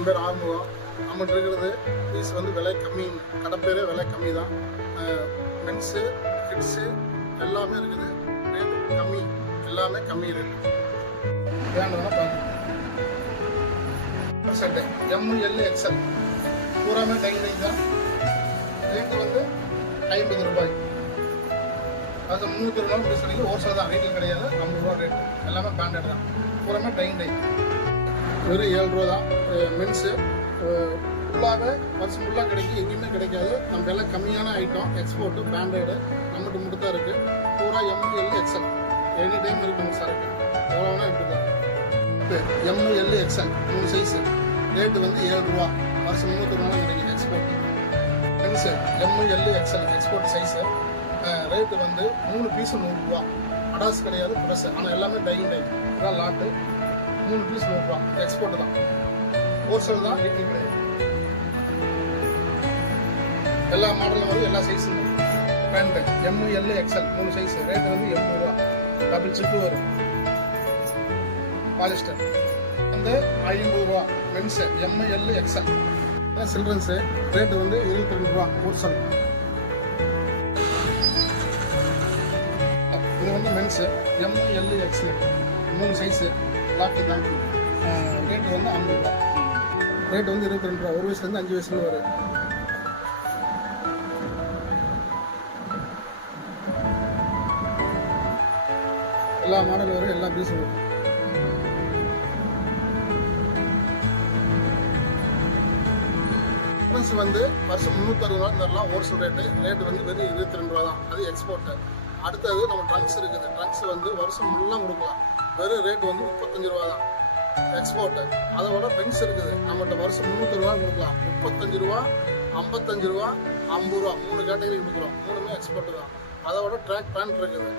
என் பேர் ஆறுமுகம். நம்மகிட்ட இருக்கிறது பீஸ் வந்து விலை கம்மி, கடை பேரே விலை கம்மி தான். மென்ஸு கிட்ஸு எல்லாமே இருக்குது, ரேட் கம்மி, எல்லாமே கம்மி ரேட். வேணும்னா பார்த்து சட்டை எம்எல் எக்ஸ்எல் பூராமே டைனிங் தான். ரேட்டு வந்து 50 ரூபாய். அது 300 ரூபா பீஸ் கிடைக்கும். ஹோல்சேல் தான், ரேட்டில் கிடையாது. 50 ரூபா ரேட்டு. எல்லாமே பிராண்டட் தான். பூராமே டைன் வெறும் 7 ரூபா தான். மென்ஸு ஃபுல்லாகவே வருஷம் ஃபுல்லாக கிடைக்கும், எங்கேயுமே கிடைக்காது. நம்ம எல்லாம் கம்மியான ஐட்டம், எக்ஸ்போர்ட்டு பிராண்டடு நம்மகிட்ட மட்டும் தான் இருக்குது. பூரா எம்எல் எக்ஸ்எல் எனி டைம் இருக்கும் சரக்கு, எவ்வளோ வேணால் எடுத்துக்கலாம். எம்எல் எக்ஸ்எல் 3 சைஸு, ரேட்டு வந்து 7 ரூபா. வருஷம் 300 ரூபா கிடைக்கும் export. Men's M L XL export size, rate வந்து 3 பீஸு 100 ரூபா. அடாஸ் கிடையாது, ப்ரெஸ். ஆனால் எல்லாமே டைன் இதான் லாட்டு. 3 பீஸ் 100 ரூபா. எக்ஸ்போர்ட் தான், ஹோல்சேல் தான், ரேட்டிங் கிடையாது. எல்லா மாடலும் வரும், எல்லா சைஸும் வரும். Pant ML XL 3 size, rate வந்து 80 ரூபா. டபுள் சிப்பு வரும், பாலிஸ்டர் வந்து 50 ரூபா. Men's M L XL children's, rate வந்து 22 ரூபா ஹோல்சேல். இது வந்து மென்ஸு எம்எல் எக்ஸ்எல் 3 சைஸு, லாக்கு தான். ரேட்டு வந்து 50 ரூபா. ரேட்டு வந்து 22 ரூபா. 1 வயசுலேருந்து 5 வயசுல வரும். எல்லா மாடல் வரும், எல்லா பீஸும் வரும். மென்ஸ் வந்து வருஷம் 360 ரூபா தரலாம். ஹோல்சேல் ரேட்டு வந்து வெறும் 22 ரூபா தான். அது எக்ஸ்போர்ட்டு. அடுத்தது நம்ம ட்ரங்க்ஸ் இருக்குது. ட்ரங்க்ஸ் வந்து வருஷம் ஃபுல்லாக கொடுக்கலாம். வெறும் ரேட்டு வந்து 35 ரூபா தான் எக்ஸ்போர்ட்டு. அதை விட பென்ஸ் இருக்குது, நம்மகிட்ட வருஷம் 300 ரூபா கொடுக்கலாம். 35 ரூபா, 55 ரூபா, 50 ரூபா 3 கேட்டகரி கொடுக்குறோம். 3மே எக்ஸ்போர்ட்டு தான். அதை விட ட்ராக் பேண்ட் இருக்குது,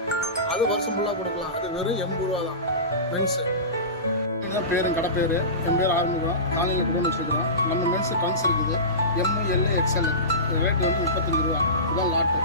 அது வருஷம் ஃபுல்லாக கொடுக்கலாம். அது வெறும் 80 ரூபா தான் மென்ஸு. இதுதான் பேரும் கடை பேர். என் பேர் ஆறுமுகம். காலையில் கூட வச்சுருக்கிறோம். நம்ம மென்ஸு ட்ரங்க்ஸ் இருக்குது எம்எல் எக்ஸ்எல், ரேட்டு வந்து 35 ரூபா. இதுதான் லாட்டு.